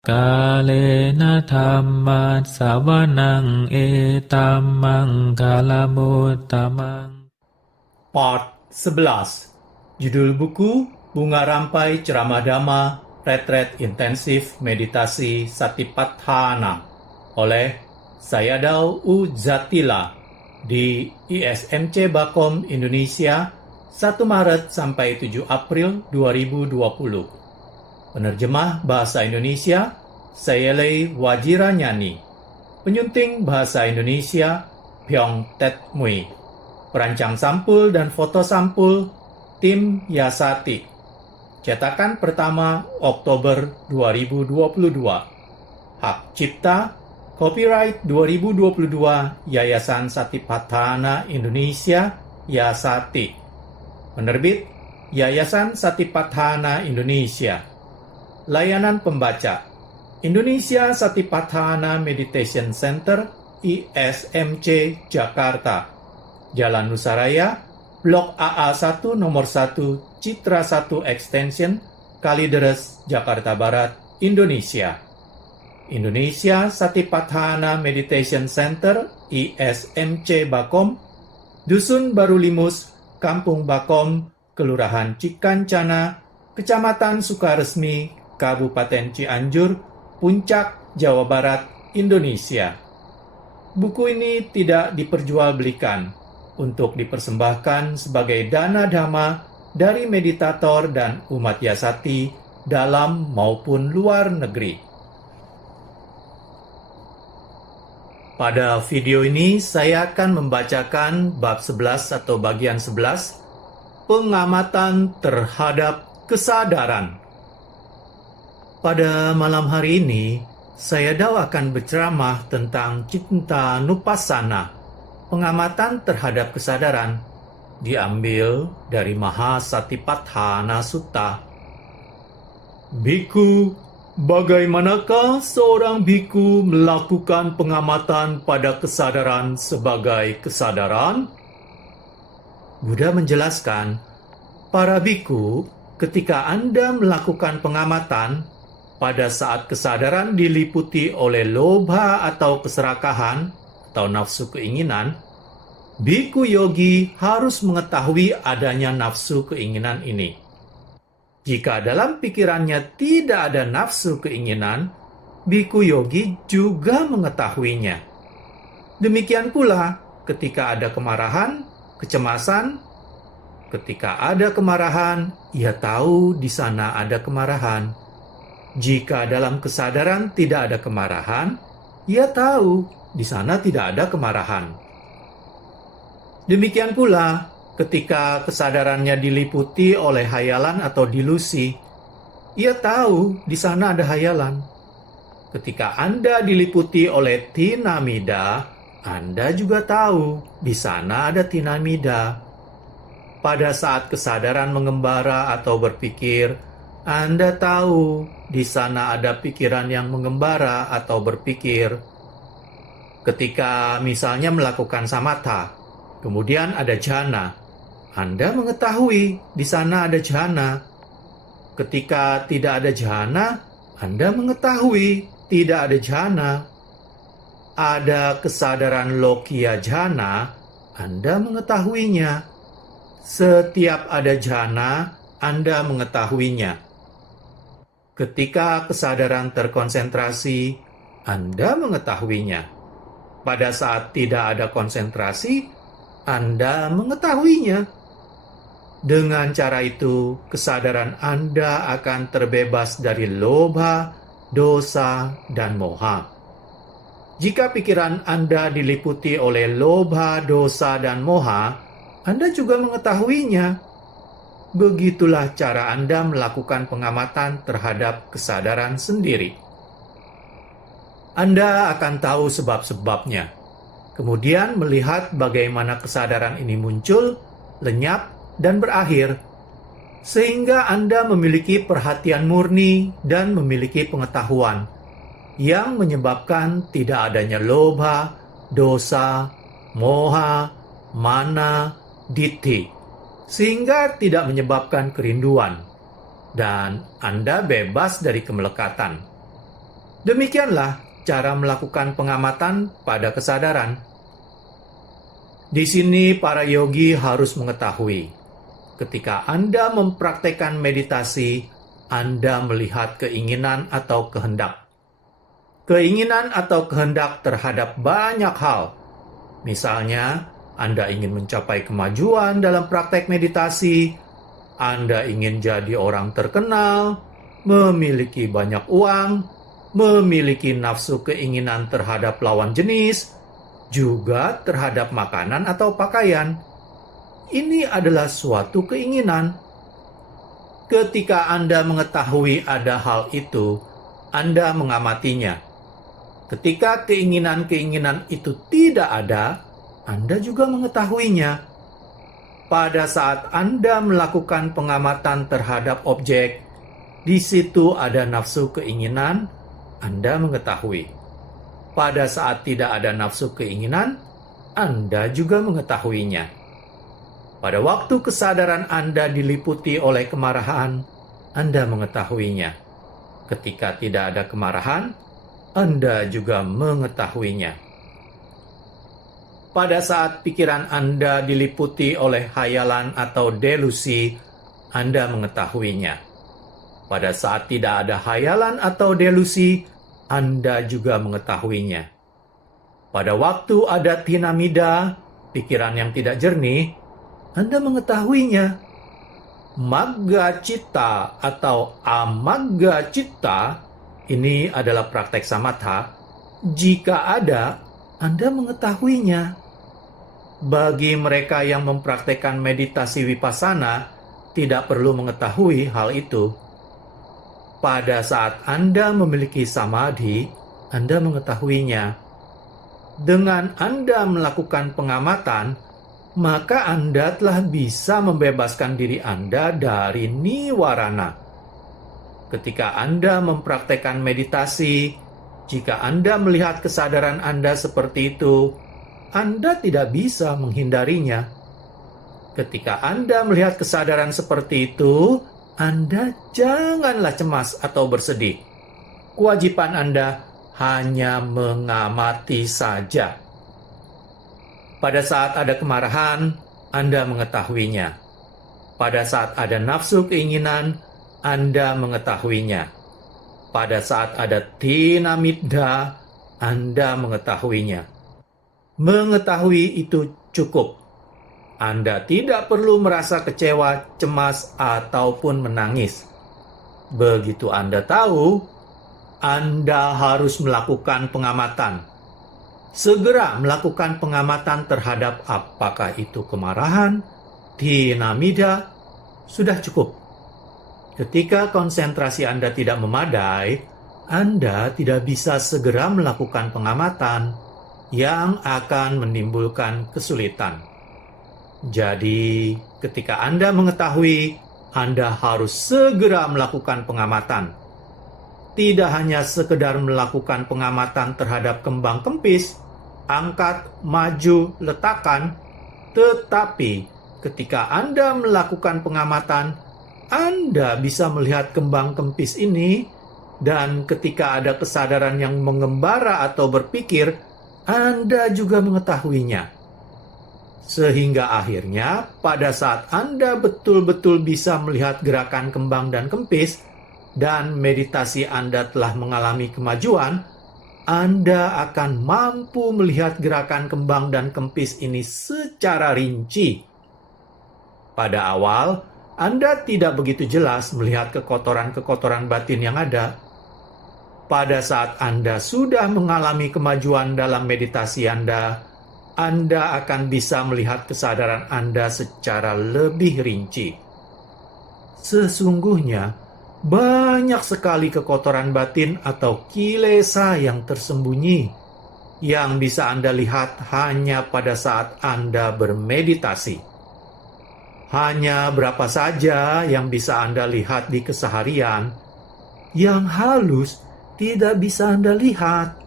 Kalena dhammat sawanang etamang kalamutamang. Part 11. Judul buku Bunga Rampai Ceramah Dhamma Retret Intensif Meditasi Satipatthana oleh Sayadaw U. Zatila di ISMC Bakom Indonesia 1 Maret sampai 7 April 2020. Penerjemah Bahasa Indonesia Sayelei Wajiranyani. Penyunting Bahasa Indonesia Pyong Tet Mui. Perancang sampul dan foto sampul Tim Yasati. Cetakan pertama Oktober 2022. Hak cipta Copyright 2022 Yayasan Satipatthana Indonesia Yasati. Penerbit Yayasan Satipatthana Indonesia. Layanan pembaca Indonesia Satipatthana Meditation Center ISMC Jakarta, Jalan Nusaraya, Blok AA1 Nomor 1, Citra 1 Extension, Kalideres, Jakarta Barat, Indonesia. Indonesia Satipatthana Meditation Center ISMC Bakom, Dusun Baru Limus, Kampung Bakom, Kelurahan Cikancana, Kecamatan Sukaresmi, Kabupaten Cianjur, Puncak, Jawa Barat, Indonesia. Buku ini tidak diperjualbelikan untuk dipersembahkan sebagai dana dhamma dari meditator dan umat Yasati dalam maupun luar negeri. Pada video ini saya akan membacakan bab 11 atau bagian 11, pengamatan terhadap kesadaran. Pada malam hari ini, Sayadaw akan berceramah tentang Cinta Nupassana, pengamatan terhadap kesadaran, diambil dari Mahasatipatthana Sutta. Biku, bagaimanakah seorang biku melakukan pengamatan pada kesadaran sebagai kesadaran? Buddha menjelaskan, para biku, ketika Anda melakukan pengamatan, pada saat kesadaran diliputi oleh lobha atau keserakahan atau nafsu keinginan, biku yogi harus mengetahui adanya nafsu keinginan ini. Jika dalam pikirannya tidak ada nafsu keinginan, biku yogi juga mengetahuinya. Demikian pula ketika ada kemarahan, kecemasan. Ketika ada kemarahan, ia tahu di sana ada kemarahan. Jika dalam kesadaran tidak ada kemarahan, ia tahu di sana tidak ada kemarahan. Demikian pula ketika kesadarannya diliputi oleh hayalan atau dilusi, ia tahu di sana ada hayalan. Ketika Anda diliputi oleh tinamida, Anda juga tahu di sana ada tinamida. Pada saat kesadaran mengembara atau berpikir, Anda tahu di sana ada pikiran yang mengembara atau berpikir. Ketika misalnya melakukan samatha, kemudian ada jhana, Anda mengetahui di sana ada jhana. Ketika tidak ada jhana, Anda mengetahui tidak ada jhana. Ada kesadaran lokiya jhana, Anda mengetahuinya. Setiap ada jhana, Anda mengetahuinya. Ketika kesadaran terkonsentrasi, Anda mengetahuinya. Pada saat tidak ada konsentrasi, Anda mengetahuinya. Dengan cara itu, kesadaran Anda akan terbebas dari lobha, dosa, dan moha. Jika pikiran Anda diliputi oleh lobha, dosa, dan moha, Anda juga mengetahuinya. Begitulah cara Anda melakukan pengamatan terhadap kesadaran sendiri. Anda akan tahu sebab-sebabnya, kemudian melihat bagaimana kesadaran ini muncul, lenyap, dan berakhir, sehingga Anda memiliki perhatian murni dan memiliki pengetahuan yang menyebabkan tidak adanya lobha, dosa, moha, mana, ditthi, sehingga tidak menyebabkan kerinduan, dan Anda bebas dari kemelekatan. Demikianlah cara melakukan pengamatan pada kesadaran. Di sini para yogi harus mengetahui, ketika Anda mempraktekkan meditasi, Anda melihat keinginan atau kehendak. Keinginan atau kehendak terhadap banyak hal. Misalnya, Anda ingin mencapai kemajuan dalam praktek meditasi, Anda ingin jadi orang terkenal, memiliki banyak uang, memiliki nafsu keinginan terhadap lawan jenis, juga terhadap makanan atau pakaian. Ini adalah suatu keinginan. Ketika Anda mengetahui ada hal itu, Anda mengamatinya. Ketika keinginan-keinginan itu tidak ada, Anda juga mengetahuinya. Pada saat Anda melakukan pengamatan terhadap objek, di situ ada nafsu keinginan, Anda mengetahui. Pada saat tidak ada nafsu keinginan, Anda juga mengetahuinya. Pada waktu kesadaran Anda diliputi oleh kemarahan, Anda mengetahuinya. Ketika tidak ada kemarahan, Anda juga mengetahuinya. Pada saat pikiran Anda diliputi oleh hayalan atau delusi, Anda mengetahuinya. Pada saat tidak ada hayalan atau delusi, Anda juga mengetahuinya. Pada waktu ada tinamida, pikiran yang tidak jernih, Anda mengetahuinya. Magga citta atau amagga citta, ini adalah praktek samatha. Jika ada, Anda mengetahuinya. Bagi mereka yang mempraktekkan meditasi vipassana, tidak perlu mengetahui hal itu. Pada saat Anda memiliki samadhi, Anda mengetahuinya. Dengan Anda melakukan pengamatan, maka Anda telah bisa membebaskan diri Anda dari niwarana. Ketika Anda mempraktekkan meditasi, jika Anda melihat kesadaran Anda seperti itu, Anda tidak bisa menghindarinya. Ketika Anda melihat kesadaran seperti itu, Anda janganlah cemas atau bersedih. Kewajiban Anda hanya mengamati saja. Pada saat ada kemarahan, Anda mengetahuinya. Pada saat ada nafsu keinginan, Anda mengetahuinya. Pada saat ada tinamidda, Anda mengetahuinya. Mengetahui itu cukup. Anda tidak perlu merasa kecewa, cemas, ataupun menangis. Begitu Anda tahu, Anda harus melakukan pengamatan. Segera melakukan pengamatan terhadap apakah itu kemarahan, tinamida, sudah cukup. Ketika konsentrasi Anda tidak memadai, Anda tidak bisa segera melakukan pengamatan yang akan menimbulkan kesulitan. Jadi, ketika Anda mengetahui, Anda harus segera melakukan pengamatan. Tidak hanya sekedar melakukan pengamatan terhadap kembang kempis, angkat, maju, letakkan, tetapi ketika Anda melakukan pengamatan, Anda bisa melihat kembang kempis ini, dan ketika ada kesadaran yang mengembara atau berpikir, Anda juga mengetahuinya. Sehingga akhirnya pada saat Anda betul-betul bisa melihat gerakan kembang dan kempis, dan meditasi Anda telah mengalami kemajuan, Anda akan mampu melihat gerakan kembang dan kempis ini secara rinci. Pada awal, Anda tidak begitu jelas melihat kekotoran-kekotoran batin yang ada. Pada saat Anda sudah mengalami kemajuan dalam meditasi Anda akan bisa melihat kesadaran Anda secara lebih rinci. Sesungguhnya, banyak sekali kekotoran batin atau kilesa yang tersembunyi, yang bisa Anda lihat hanya pada saat Anda bermeditasi. Hanya berapa saja yang bisa Anda lihat di keseharian, yang halus tidak bisa Anda lihat.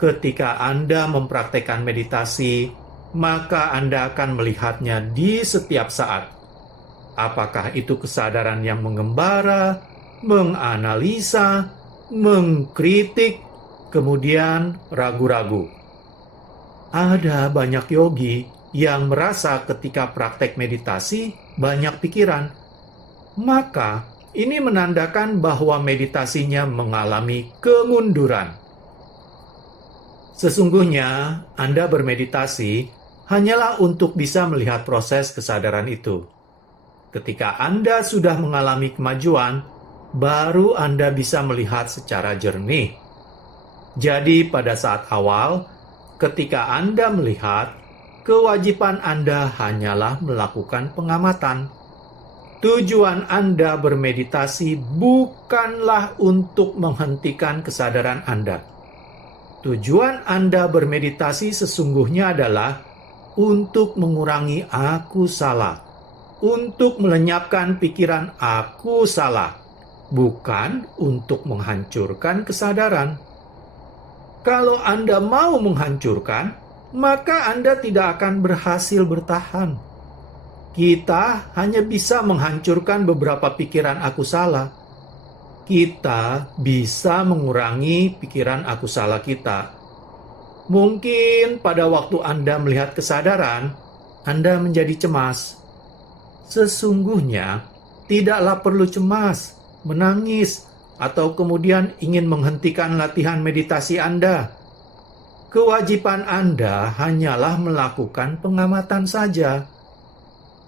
Ketika Anda mempraktekkan meditasi, maka Anda akan melihatnya di setiap saat. Apakah itu kesadaran yang mengembara, menganalisa, mengkritik, kemudian ragu-ragu. Ada banyak yogi yang merasa ketika praktek meditasi banyak pikiran. Maka ini menandakan bahwa meditasinya mengalami kemunduran. Sesungguhnya Anda bermeditasi hanyalah untuk bisa melihat proses kesadaran itu. Ketika Anda sudah mengalami kemajuan, baru Anda bisa melihat secara jernih. Jadi pada saat awal, ketika Anda melihat, kewajiban Anda hanyalah melakukan pengamatan. Tujuan Anda bermeditasi bukanlah untuk menghentikan kesadaran Anda. Tujuan Anda bermeditasi sesungguhnya adalah untuk mengurangi aku salah, untuk melenyapkan pikiran aku salah, bukan untuk menghancurkan kesadaran. Kalau Anda mau menghancurkan, maka Anda tidak akan berhasil bertahan. Kita hanya bisa menghancurkan beberapa pikiran aku salah. Kita bisa mengurangi pikiran aku salah kita. Mungkin pada waktu Anda melihat kesadaran, Anda menjadi cemas. Sesungguhnya, tidaklah perlu cemas, menangis, atau kemudian ingin menghentikan latihan meditasi Anda. Kewajiban Anda hanyalah melakukan pengamatan saja.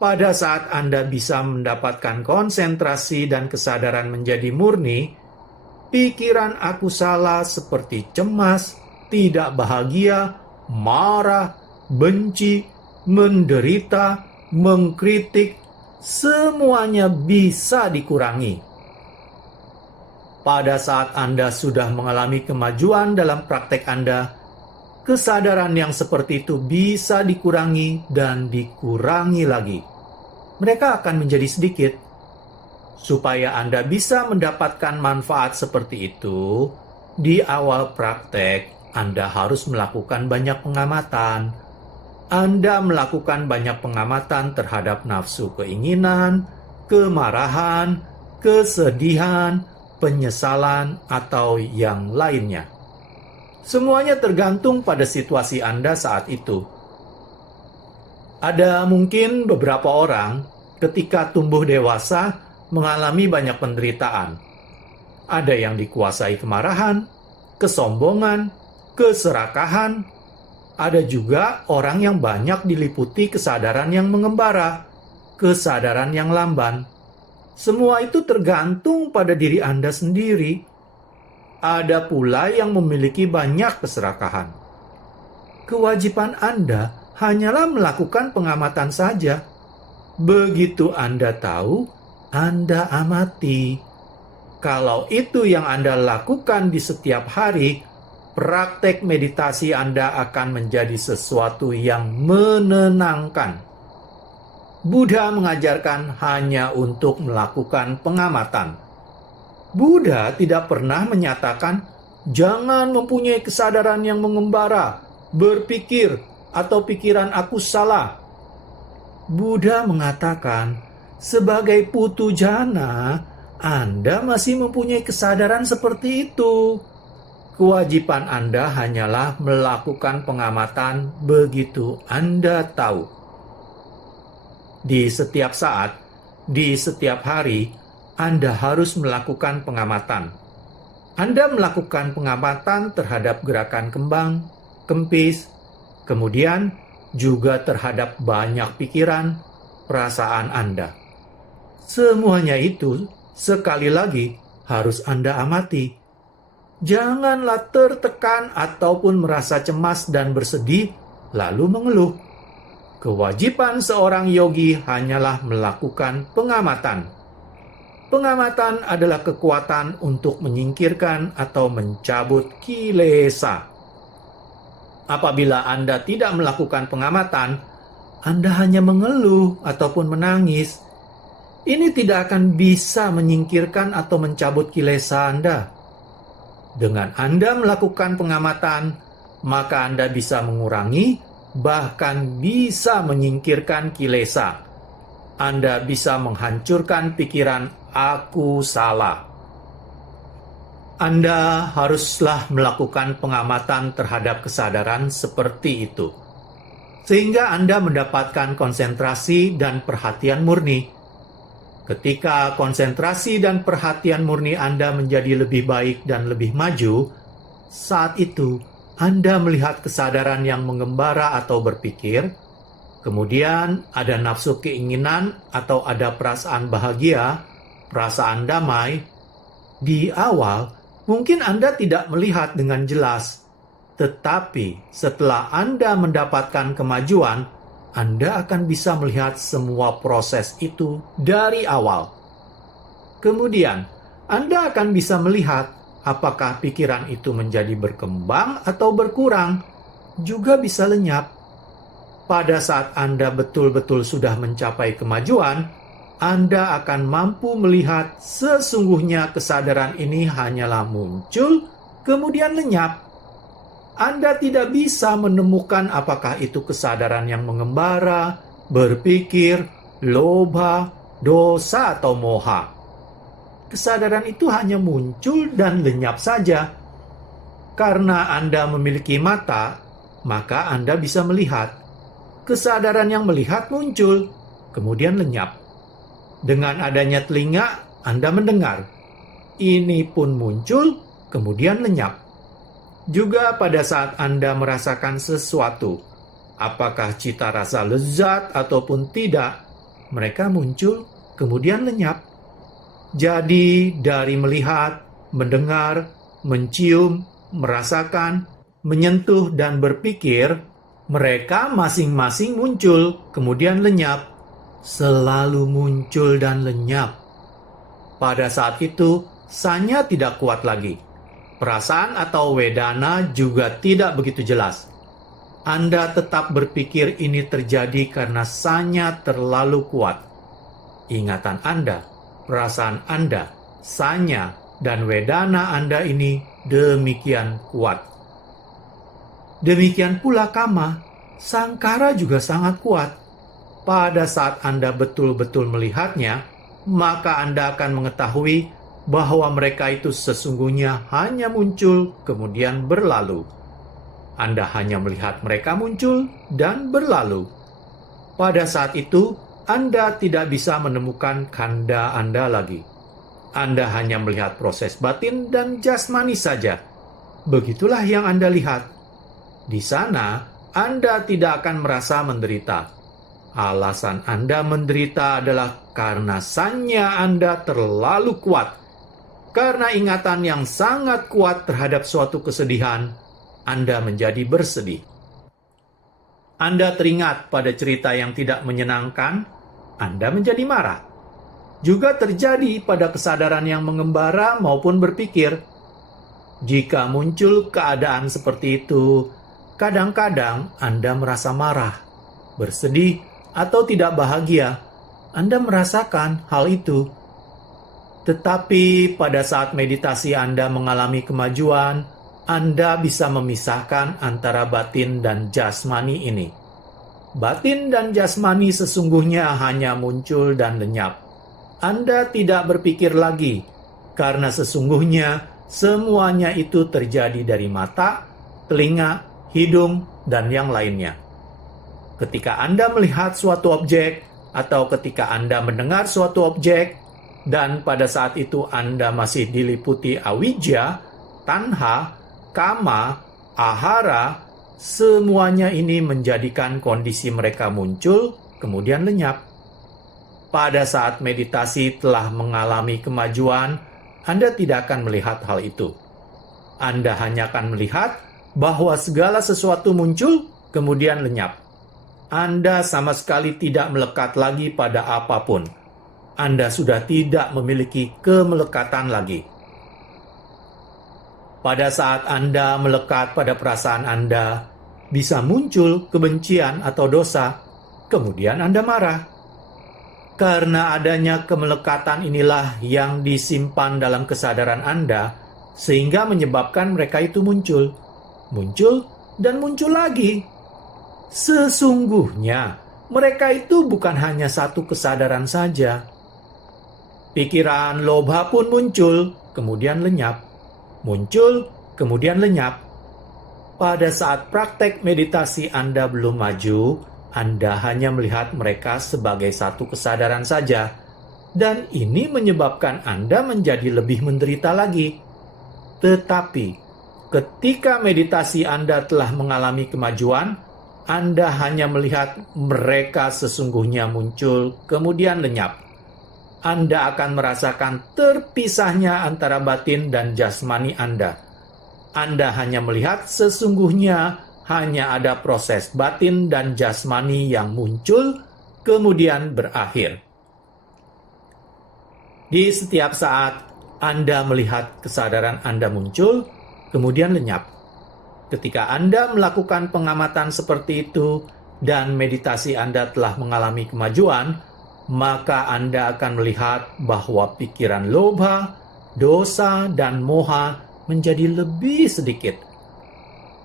Pada saat Anda bisa mendapatkan konsentrasi dan kesadaran menjadi murni, pikiran aku salah seperti cemas, tidak bahagia, marah, benci, menderita, mengkritik, semuanya bisa dikurangi. Pada saat Anda sudah mengalami kemajuan dalam praktek Anda, kesadaran yang seperti itu bisa dikurangi dan dikurangi lagi. Mereka akan menjadi sedikit. Supaya Anda bisa mendapatkan manfaat seperti itu, di awal praktek Anda harus melakukan banyak pengamatan. Anda melakukan banyak pengamatan terhadap nafsu keinginan, kemarahan, kesedihan, penyesalan, atau yang lainnya. Semuanya tergantung pada situasi Anda saat itu. Ada mungkin beberapa orang ketika tumbuh dewasa mengalami banyak penderitaan. Ada yang dikuasai kemarahan, kesombongan, keserakahan. Ada juga orang yang banyak diliputi kesadaran yang mengembara, kesadaran yang lamban. Semua itu tergantung pada diri Anda sendiri. Ada pula yang memiliki banyak keserakahan. Kewajiban Anda hanyalah melakukan pengamatan saja. Begitu Anda tahu, Anda amati. Kalau itu yang Anda lakukan di setiap hari, praktek meditasi Anda akan menjadi sesuatu yang menenangkan. Buddha mengajarkan hanya untuk melakukan pengamatan. Buddha tidak pernah menyatakan, jangan mempunyai kesadaran yang mengembara, berpikir, atau pikiran aku salah. Buddha mengatakan, sebagai putu jana, Anda masih mempunyai kesadaran seperti itu. Kewajiban Anda hanyalah melakukan pengamatan begitu Anda tahu. Di setiap saat, di setiap hari, Anda harus melakukan pengamatan. Anda melakukan pengamatan terhadap gerakan kembang, kempis, kemudian juga terhadap banyak pikiran, perasaan Anda. Semuanya itu sekali lagi harus Anda amati. Janganlah tertekan ataupun merasa cemas dan bersedih lalu mengeluh. Kewajiban seorang yogi hanyalah melakukan pengamatan. Pengamatan adalah kekuatan untuk menyingkirkan atau mencabut kilesa. Apabila Anda tidak melakukan pengamatan, Anda hanya mengeluh ataupun menangis. Ini tidak akan bisa menyingkirkan atau mencabut kilesa Anda. Dengan Anda melakukan pengamatan, maka Anda bisa mengurangi, bahkan bisa menyingkirkan kilesa. Anda bisa menghancurkan pikiran aku salah. Anda haruslah melakukan pengamatan terhadap kesadaran seperti itu, sehingga Anda mendapatkan konsentrasi dan perhatian murni. Ketika konsentrasi dan perhatian murni Anda menjadi lebih baik dan lebih maju, saat itu Anda melihat kesadaran yang mengembara atau berpikir, kemudian ada nafsu keinginan atau ada perasaan bahagia, perasaan damai. Di awal, mungkin Anda tidak melihat dengan jelas, tetapi setelah Anda mendapatkan kemajuan, Anda akan bisa melihat semua proses itu dari awal. Kemudian, Anda akan bisa melihat apakah pikiran itu menjadi berkembang atau berkurang, juga bisa lenyap. Pada saat Anda betul-betul sudah mencapai kemajuan, Anda akan mampu melihat sesungguhnya kesadaran ini hanyalah muncul, kemudian lenyap. Anda tidak bisa menemukan apakah itu kesadaran yang mengembara, berpikir, loba, dosa, atau moha. Kesadaran itu hanya muncul dan lenyap saja. Karena Anda memiliki mata, maka Anda bisa melihat. Kesadaran yang melihat muncul, kemudian lenyap. Dengan adanya telinga, Anda mendengar. Ini pun muncul, kemudian lenyap. Juga pada saat Anda merasakan sesuatu, apakah cita rasa lezat ataupun tidak, mereka muncul, kemudian lenyap. Jadi, dari melihat, mendengar, mencium, merasakan, menyentuh, dan berpikir, mereka masing-masing muncul, kemudian lenyap. Selalu muncul dan lenyap. Pada saat itu, sanya tidak kuat lagi. Perasaan atau wedana juga tidak begitu jelas. Anda tetap berpikir ini terjadi karena sanya terlalu kuat. Ingatan Anda, perasaan Anda, sanya, dan wedana Anda ini demikian kuat. Demikian pula kama, sangkara juga sangat kuat. Pada saat Anda betul-betul melihatnya, maka Anda akan mengetahui bahwa mereka itu sesungguhnya hanya muncul kemudian berlalu. Anda hanya melihat mereka muncul dan berlalu. Pada saat itu, Anda tidak bisa menemukan kanda Anda lagi. Anda hanya melihat proses batin dan jasmani saja. Begitulah yang Anda lihat. Di sana, Anda tidak akan merasa menderita. Alasan Anda menderita adalah karena sanya Anda terlalu kuat. Karena ingatan yang sangat kuat terhadap suatu kesedihan, Anda menjadi bersedih. Anda teringat pada cerita yang tidak menyenangkan, Anda menjadi marah. Juga terjadi pada kesadaran yang mengembara maupun berpikir. Jika muncul keadaan seperti itu, kadang-kadang Anda merasa marah, bersedih, atau tidak bahagia. Anda merasakan hal itu. Tetapi pada saat meditasi Anda mengalami kemajuan, Anda bisa memisahkan antara batin dan jasmani ini. Batin dan jasmani sesungguhnya hanya muncul dan lenyap. Anda tidak berpikir lagi, karena sesungguhnya semuanya itu terjadi dari mata, telinga, hidung, dan yang lainnya. Ketika Anda melihat suatu objek, atau ketika Anda mendengar suatu objek, dan pada saat itu Anda masih diliputi awija, tanha, kama, ahara, semuanya ini menjadikan kondisi mereka muncul, kemudian lenyap. Pada saat meditasi telah mengalami kemajuan, Anda tidak akan melihat hal itu. Anda hanya akan melihat bahwa segala sesuatu muncul, kemudian lenyap. Anda sama sekali tidak melekat lagi pada apapun. Anda sudah tidak memiliki kemelekatan lagi. Pada saat Anda melekat pada perasaan Anda, bisa muncul kebencian atau dosa, kemudian Anda marah. Karena adanya kemelekatan inilah yang disimpan dalam kesadaran Anda, sehingga menyebabkan mereka itu muncul, dan muncul lagi. Sesungguhnya, mereka itu bukan hanya satu kesadaran saja. Pikiran lobha pun muncul, kemudian lenyap. muncul, kemudian lenyap. Pada saat praktek meditasi Anda belum maju, Anda hanya melihat mereka sebagai satu kesadaran saja, dan ini menyebabkan Anda menjadi lebih menderita lagi. Tetapi, ketika meditasi Anda telah mengalami kemajuan, Anda hanya melihat mereka sesungguhnya muncul, kemudian lenyap. Anda akan merasakan terpisahnya antara batin dan jasmani Anda. Anda hanya melihat sesungguhnya hanya ada proses batin dan jasmani yang muncul, kemudian berakhir. Di setiap saat Anda melihat kesadaran Anda muncul, kemudian lenyap. Ketika Anda melakukan pengamatan seperti itu dan meditasi Anda telah mengalami kemajuan, maka Anda akan melihat bahwa pikiran lobha, dosa, dan moha menjadi lebih sedikit.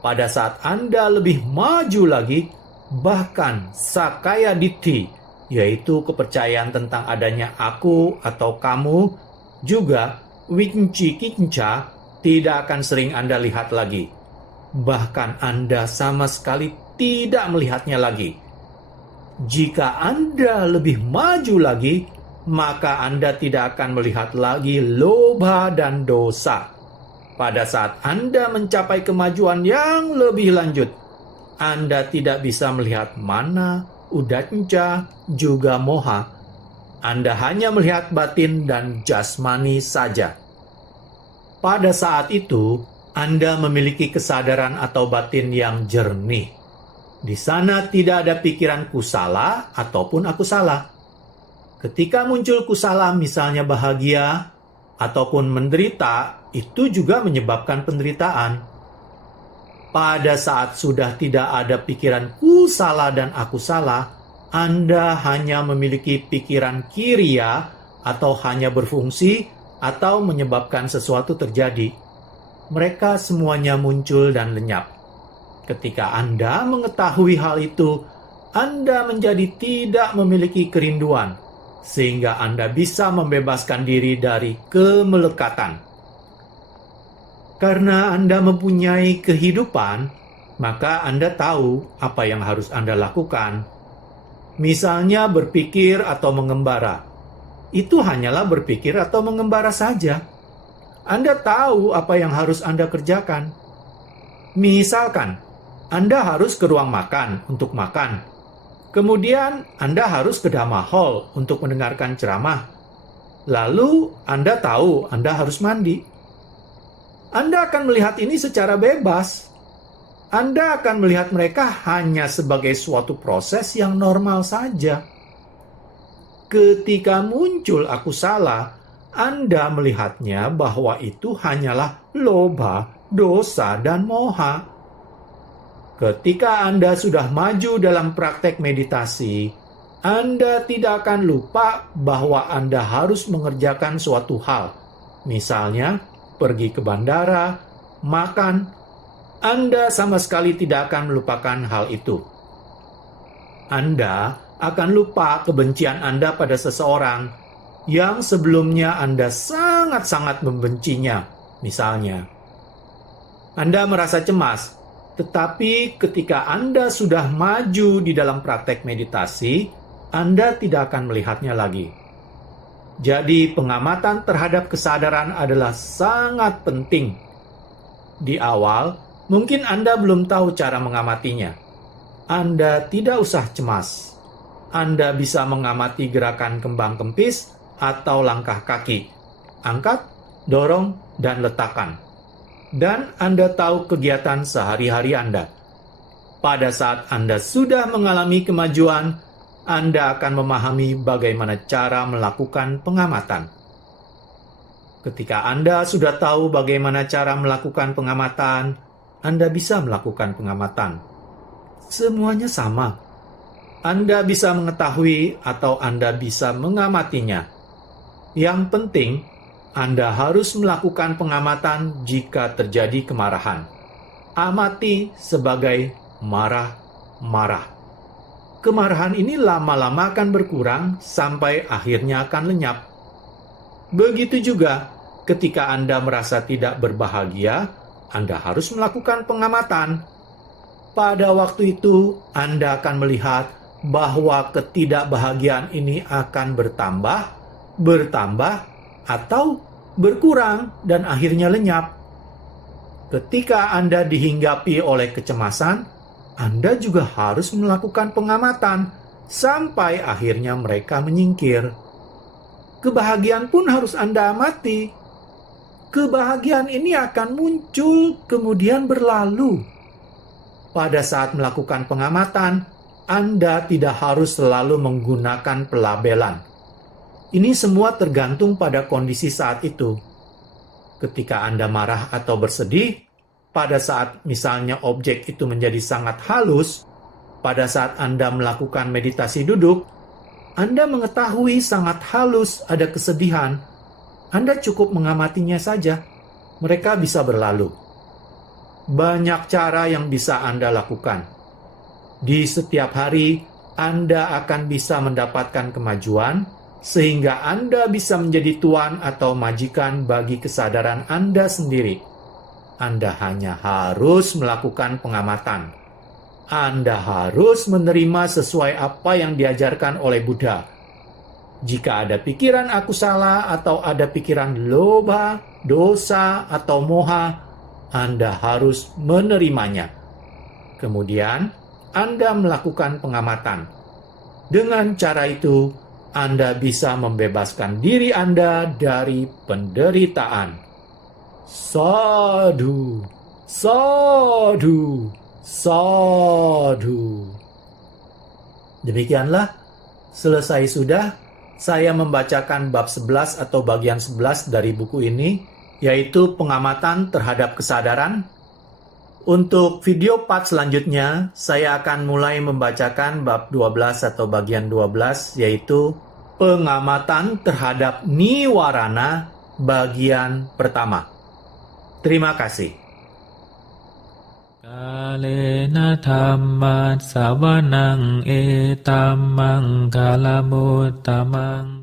Pada saat Anda lebih maju lagi, bahkan Sakaya Ditti, yaitu kepercayaan tentang adanya aku atau kamu, juga Vincikinca tidak akan sering Anda lihat lagi. Bahkan Anda sama sekali tidak melihatnya lagi. Jika Anda lebih maju lagi, maka Anda tidak akan melihat lagi lobha dan dosa. Pada saat Anda mencapai kemajuan yang lebih lanjut, Anda tidak bisa melihat mana, udacca, juga moha. Anda hanya melihat batin dan jasmani saja. Pada saat itu, Anda memiliki kesadaran atau batin yang jernih. Di sana tidak ada pikiran kusala ataupun akusala. Ketika muncul kusala, misalnya bahagia ataupun menderita, itu juga menyebabkan penderitaan. Pada saat sudah tidak ada pikiran kusala dan akusala, Anda hanya memiliki pikiran kiriya atau hanya berfungsi atau menyebabkan sesuatu terjadi. Mereka semuanya muncul dan lenyap. Ketika Anda mengetahui hal itu, Anda menjadi tidak memiliki kerinduan, sehingga Anda bisa membebaskan diri dari kemelekatan. Karena Anda mempunyai kehidupan, maka Anda tahu apa yang harus Anda lakukan. Misalnya berpikir atau mengembara. Itu hanyalah berpikir atau mengembara saja. Anda tahu apa yang harus Anda kerjakan. Misalkan, Anda harus ke ruang makan untuk makan. Kemudian, Anda harus ke Dhamma Hall untuk mendengarkan ceramah. Lalu, Anda tahu Anda harus mandi. Anda akan melihat ini secara bebas. Anda akan melihat mereka hanya sebagai suatu proses yang normal saja. Ketika muncul aku salah, Anda melihatnya bahwa itu hanyalah lobha, dosa, dan moha. Ketika Anda sudah maju dalam praktek meditasi, Anda tidak akan lupa bahwa Anda harus mengerjakan suatu hal. Misalnya, pergi ke bandara, makan. Anda sama sekali tidak akan melupakan hal itu. Anda akan lupa kebencian Anda pada seseorang yang sebelumnya Anda sangat-sangat membencinya. Misalnya, Anda merasa cemas, tetapi ketika Anda sudah maju di dalam praktek meditasi, Anda tidak akan melihatnya lagi. Jadi, pengamatan terhadap kesadaran adalah sangat penting. Di awal, mungkin Anda belum tahu cara mengamatinya. Anda tidak usah cemas. Anda bisa mengamati gerakan kembang kempis atau langkah kaki. Angkat, dorong, dan letakkan. Dan Anda tahu kegiatan sehari-hari Anda. Pada saat Anda sudah mengalami kemajuan, Anda akan memahami bagaimana cara melakukan pengamatan. Ketika Anda sudah tahu bagaimana cara melakukan pengamatan, Anda bisa melakukan pengamatan. Semuanya sama. Anda bisa mengetahui atau Anda bisa mengamatinya. Yang penting, Anda harus melakukan pengamatan jika terjadi kemarahan. Amati sebagai marah-marah. Kemarahan ini lama-lama akan berkurang sampai akhirnya akan lenyap. Begitu juga Ketika Anda merasa tidak berbahagia, Anda harus melakukan pengamatan. Pada waktu itu, Anda akan melihat bahwa ketidakbahagiaan ini akan bertambah, atau berkurang dan akhirnya lenyap. Ketika Anda dihinggapi oleh kecemasan, Anda juga harus melakukan pengamatan sampai akhirnya mereka menyingkir. Kebahagiaan pun harus Anda amati. Kebahagiaan ini akan muncul kemudian berlalu. Pada saat melakukan pengamatan, Anda tidak harus selalu menggunakan pelabelan. Ini semua tergantung pada kondisi saat itu. Ketika Anda marah atau bersedih, pada saat misalnya objek itu menjadi sangat halus, pada saat Anda melakukan meditasi duduk, Anda mengetahui sangat halus ada kesedihan. Anda cukup mengamatinya saja. Mereka bisa berlalu. Banyak cara yang bisa Anda lakukan. Di setiap hari, Anda akan bisa mendapatkan kemajuan, sehingga Anda bisa menjadi tuan atau majikan bagi kesadaran Anda sendiri. Anda hanya harus melakukan pengamatan. Anda harus menerima sesuai apa yang diajarkan oleh Buddha. Jika ada pikiran aku salah atau ada pikiran loba, dosa, atau moha, Anda harus menerimanya. Kemudian, Anda melakukan pengamatan. Dengan cara itu, Anda bisa membebaskan diri Anda dari penderitaan. Sadhu, sadhu, sadhu. Demikianlah, selesai sudah saya membacakan bab 11 atau bagian 11 dari buku ini, yaitu pengamatan terhadap kesadaran. Untuk video part selanjutnya, saya akan mulai membacakan bab 12 atau bagian 12, yaitu pengamatan terhadap niwarana bagian pertama. Terima kasih. Kalena dhammat savanang etammang kalamutamang